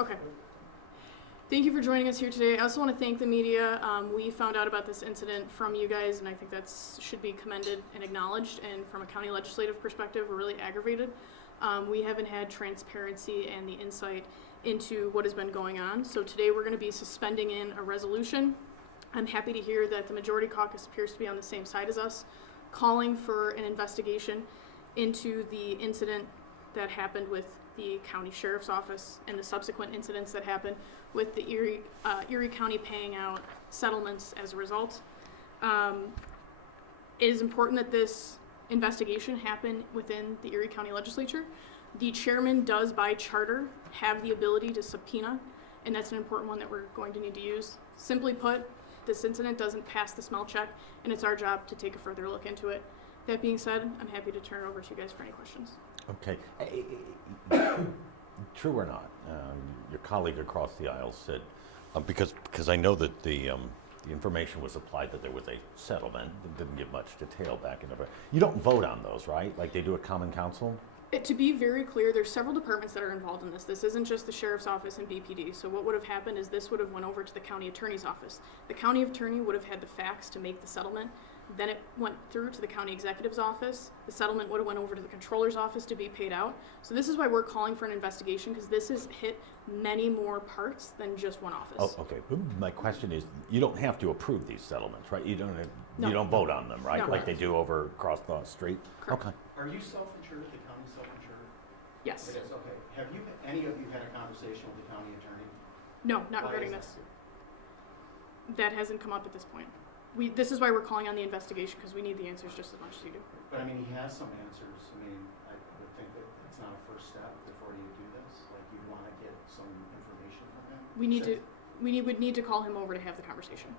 Okay. Thank you for joining us here today. I also want to thank the media. We found out about this incident from you guys, and I think that should be commended and acknowledged. And from a county legislative perspective, we're really aggravated. We haven't had transparency and the insight into what has been going on. So today we're going to be suspending in a resolution. I'm happy to hear that the majority caucus appears to be on the same side as us, calling for an investigation into the incident that happened with the county sheriff's office and the subsequent incidents that happened with the Erie County paying out settlements as a result. It is important that this investigation happen within the Erie County Legislature. The chairman does, by charter, have the ability to subpoena, and that's an important one that we're going to need to use. Simply put, this incident doesn't pass the smell check, and it's our job to take a further look into it. That being said, I'm happy to turn it over to you guys for any questions. Okay. True or not, your colleague across the aisle said, because I know that the information was applied that there was a settlement, it didn't give much detail back in the. You don't vote on those, right? Like they do at Common Council? To be very clear, there's several departments that are involved in this. This isn't just the sheriff's office and BPD. So what would have happened is this would have went over to the county attorney's office. The county attorney would have had the facts to make the settlement. Then it went through to the county executive's office. The settlement would have went over to the controller's office to be paid out. So this is why we're calling for an investigation, because this has hit many more parts than just one office. Oh, okay. My question is, you don't have to approve these settlements, right? You don't. No. You don't vote on them, right? No. Like they do over across the street. Correct. Okay. Are you self-insured, the county self-insured? Yes. It is, okay. Have you, any of you had a conversation with the county attorney? No, not Why regarding is this. That hasn't come up at this point. This is why we're calling on the investigation, because we need the answers just as much as you do. But I mean, he has some answers. I mean, I would think that it's not a first step before you do this. Like, you'd want to get some information from him. We would need to call him over to have the conversation.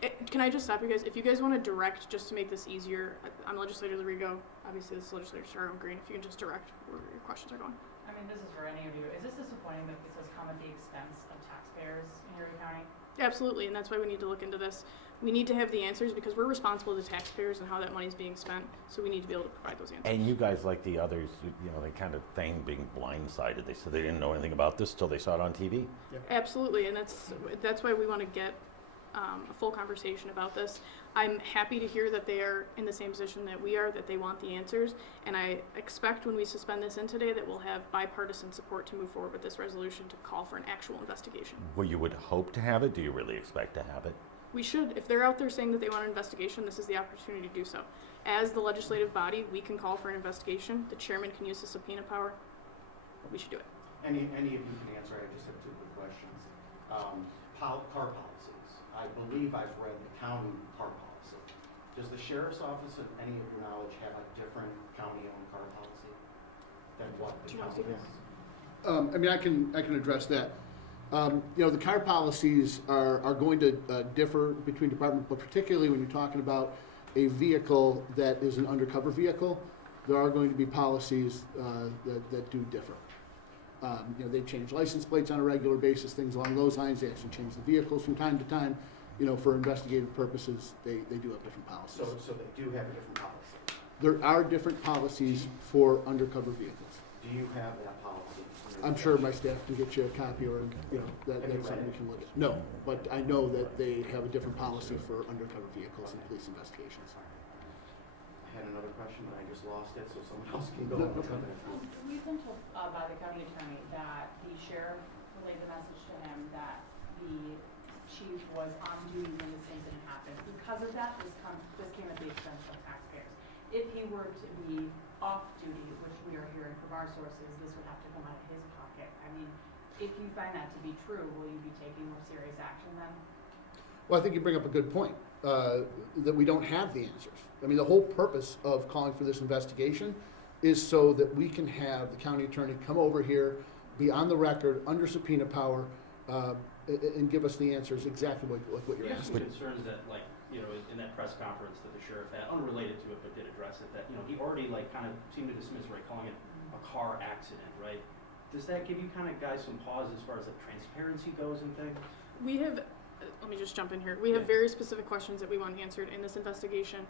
Yeah. Can I just stop you guys? If you guys want to direct, just to make this easier, I'm Legislator Larigo. Obviously, this is Legislator Starro and Green. If you can just direct where your questions are going. I mean, this is for any of you. Is this disappointing that this has come at the expense of taxpayers in Erie County? Absolutely, and that's why we need to look into this. We need to have the answers because we're responsible to taxpayers and how that money is being spent, so we need to be able to provide those answers. And you guys, like the others, you know, they kind of feigned being blindsided. They said they didn't know anything about this till they saw it on TV. Absolutely, and that's why we want to get a full conversation about this. I'm happy to hear that they are in the same position that we are, that they want the answers, and I expect when we suspend this in today that we'll have bipartisan support to move forward with this resolution to call for an actual investigation. Well, you would hope to have it. Do you really expect to have it? We should. If they're out there saying that they want an investigation, this is the opportunity to do so. As the legislative body, we can call for an investigation. The chairman can use the subpoena power. We should do it. Any of you can answer. I just have two quick questions. Car policies. I believe I've read the county car policy. Does the sheriff's office, of any of your knowledge, have a different county-owned car policy than what the county has? I mean, I can address that. You know, the car policies are going to differ between departments, but particularly when you're talking about a vehicle that is an undercover vehicle, there are going to be policies that do differ. You know, they change license plates on a regular basis, things along those lines. They actually change the vehicles from time to time. You know, for investigative purposes, they do have different policies. So they do have a different policy. There are different policies for undercover vehicles. Do you have that policy? I'm sure my staff can get you a copy, or you know, that's something we can look at. No, but I know that they have a different policy for undercover vehicles and police investigations. I had another question, but I just lost it, so someone else can go. No problem. We've been told by the county attorney that the sheriff relayed the message to him that the chief was on duty when this incident happened. Because of that, this came at the expense of taxpayers. If he were to be off duty, which we are hearing from our sources, this would have to come out of his pocket. I mean, if you find that to be true, will you be taking more serious action then? Well, I think you bring up a good point, that we don't have the answers. I mean, the whole purpose of calling for this investigation is so that we can have the county attorney come over here, be on the record, under subpoena power, and give us the answers exactly what you're We have asking. some concerns that, like, you know, in that press conference that the sheriff had, unrelated to it, but did address it, that, you know, he already, like, kind of seemed to dismiss, right, calling it a car accident, right? Does that give you kind of guys some pause as far as the transparency goes and things? We have let me just jump in here. We have Yeah. very specific questions that we want answered in this investigation.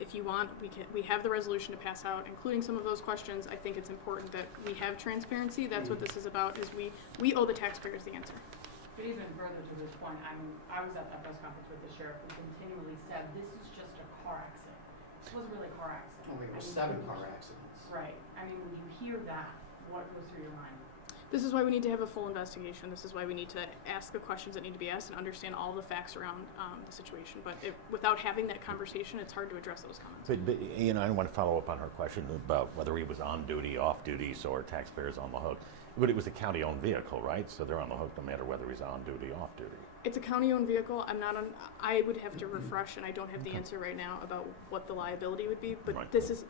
If you want, we have the resolution to pass out, including some of those questions. I think it's important that we have transparency. That's what this is about, is we owe the taxpayers the answer. But even further to this point, I was at that press conference with the sheriff who continually said, this is just a car accident. This wasn't really a car accident. I think it was I 7 mean, car accidents. Right. I mean, when you hear that, what goes through your mind? This is why we need to have a full investigation. This is why we need to ask the questions that need to be asked and understand all the facts around the situation. But without having that conversation, it's hard to address those comments. But you know, I want to follow up on her question about whether he was on duty, off duty, so are taxpayers on the hook. But it was a county-owned vehicle, right? So they're on the hook no matter whether he's on duty, off duty. It's a county-owned vehicle. I would have to refresh, and I don't have the answer right now about what the liability would be. But Right. this is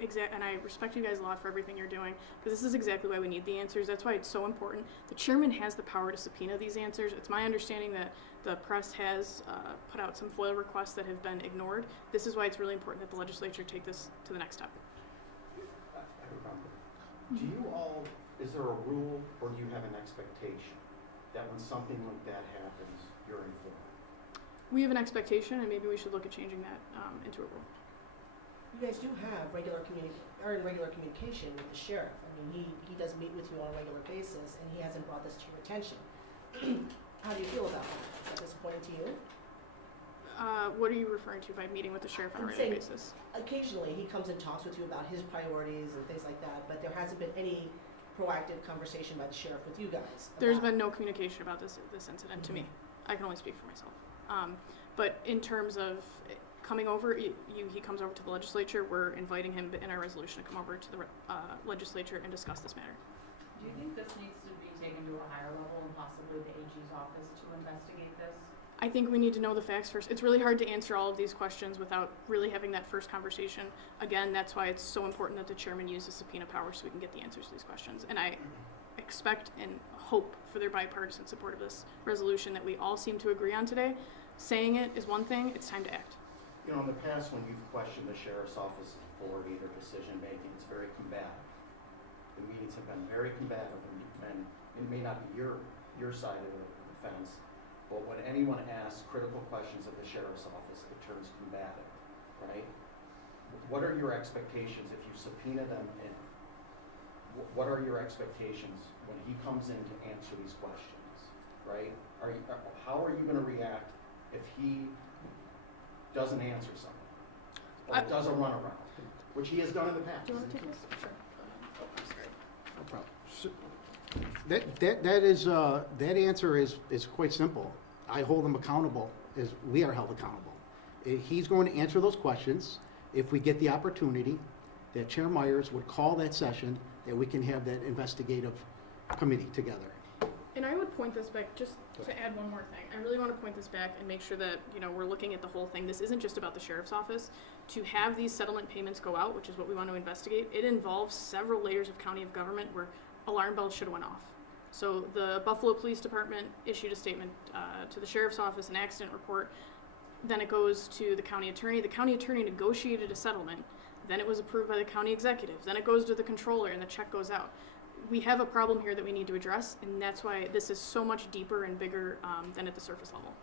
and I respect you guys a lot for everything you're doing, because this is exactly why we need the answers. That's why it's so important. The chairman has the power to subpoena these answers. It's my understanding that the press has put out some FOIL requests that have been ignored. This is why it's really important that the legislature take this to the next step. I have a problem. Do you all, is there a rule or do you have an expectation that when something like that happens, you're informed? We have an expectation, and maybe we should look at changing that into a rule. You guys do have in regular communication with the sheriff. I mean, he does meet with you on a regular basis, and he hasn't brought this to your attention. How do you feel about that? Is that disappointing to you? What are you referring to by meeting with the sheriff on a I'm regular saying basis? Occasionally, he comes and talks with you about his priorities and things like that, but there hasn't been any proactive conversation by the sheriff with you guys. There's about- been no communication about this incident to me. I can only speak for myself. But in terms of coming over, he comes over to the legislature. We're inviting him in our resolution to come over to the legislature and discuss this matter. Do you think this needs to be taken to a higher level and possibly the AG's office to investigate this? I think we need to know the facts first. It's really hard to answer all of these questions without really having that first conversation. Again, that's why it's so important that the chairman uses subpoena power so we can get the answers to these questions. And I expect and hope for their bipartisan support of this resolution that we all seem to agree on today. Saying it is one thing, it's time to act. You know, in the past, when you've questioned the sheriff's office's authority, their decision-making, it's very combative. The meetings have been very combative, and it may not be your side of the fence, but when anyone asks critical questions of the sheriff's office, it turns combative, right? What are your expectations if you subpoena them in? What are your expectations when he comes in to answer these questions, right? How are you gonna react if he doesn't answer something, or does a runaround, which he has done in the past? Do you want to take this? Sure. Oh, I'm sorry. No problem. That answer is quite simple. I hold him accountable as we are held accountable. He's going to answer those questions. If we get the opportunity, that Chair Myers would call that session, that we can have that investigative committee together. And I would point this back, just to add one more thing. I really want to point this back and make sure that, we're looking at the whole thing. This isn't just about the sheriff's office. To have these settlement payments go out, which is what we want to investigate, it involves several layers of county of government where alarm bells should have went off. So the Buffalo Police Department issued a statement to the sheriff's office, an accident report. Then it goes to the county attorney. The county attorney negotiated a settlement. Then it was approved by the county executive. Then it goes to the controller and the check goes out. We have a problem here that we need to address, and that's why this is so much deeper and bigger than at the surface level.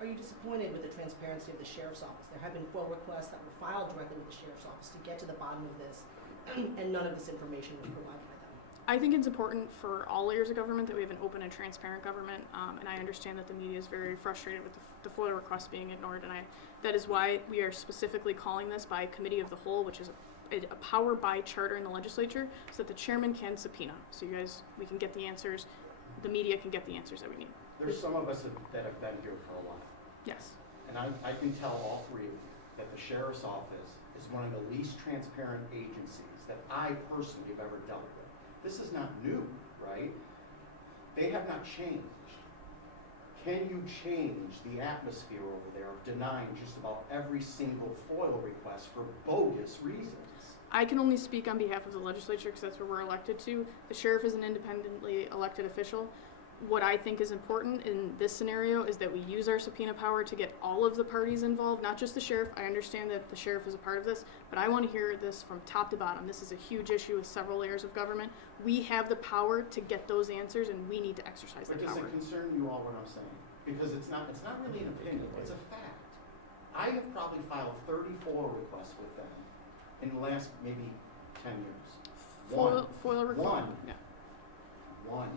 Are you disappointed with the transparency of the sheriff's office? There have been FOIL requests that were filed directly with the sheriff's office to get to the bottom of this, and none of this information was provided by them. I think it's important for all layers of government that we have an open and transparent government, and I understand that the media is very frustrated with the FOIL requests being ignored, and that is why we are specifically calling this by committee of the whole, which is a power by charter in the legislature, so that the chairman can subpoena. So we can get the answers, the media can get the answers that we need. There's some of us that have been here for a while, Yes. and I can tell all three of you that the sheriff's office is one of the least transparent agencies that I personally have ever dealt with. This is not new, right? They have not changed. Can you change the atmosphere over there of denying just about every single FOIL request for bogus reasons? I can only speak on behalf of the legislature because that's where we're elected to. The sheriff is an independently elected official. What I think is important in this scenario is that we use our subpoena power to get all of the parties involved, not just the sheriff. I understand that the sheriff is a part of this, but I want to hear this from top to bottom. This is a huge issue with several layers of government. We have the power to get those answers, and we need to exercise that But does power. it concern you all what I'm saying? because it's not really an opinion, it's a fact. I have probably filed 34 requests with them in the last maybe 10 years. FOIL request. One. Yeah. One.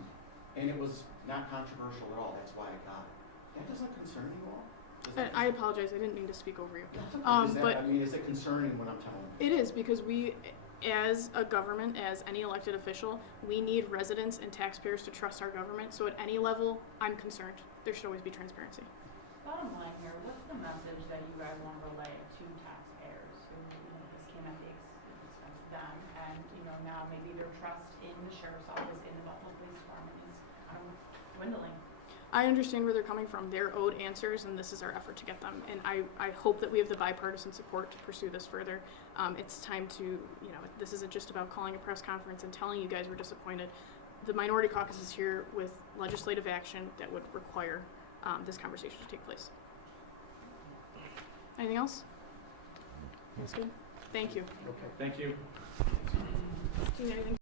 And it was not controversial at all, that's why I got it. That doesn't concern you all? Does that I apologize. I didn't mean to speak over you. That's okay. But is it concerning when I'm telling you? it is because we, as a government, as any elected official, we need residents and taxpayers to trust our government. So at any level, I'm concerned. There should always be transparency. Bottom line here, what's the message that you guys want to relay to taxpayers who, this came at the expense of them, and, now maybe their trust in the sheriff's office, in the Buffalo Police Department is dwindling? I understand where they're coming from. They're owed answers, and this is our effort to get them. And I hope that we have the bipartisan support to pursue this further. It's time to, this isn't just about calling a press conference and telling you guys we're disappointed. The Minority Caucus is here with legislative action that would require this conversation to take place. Anything else? That's good. Thank you. Okay, thank you. Do you need anything?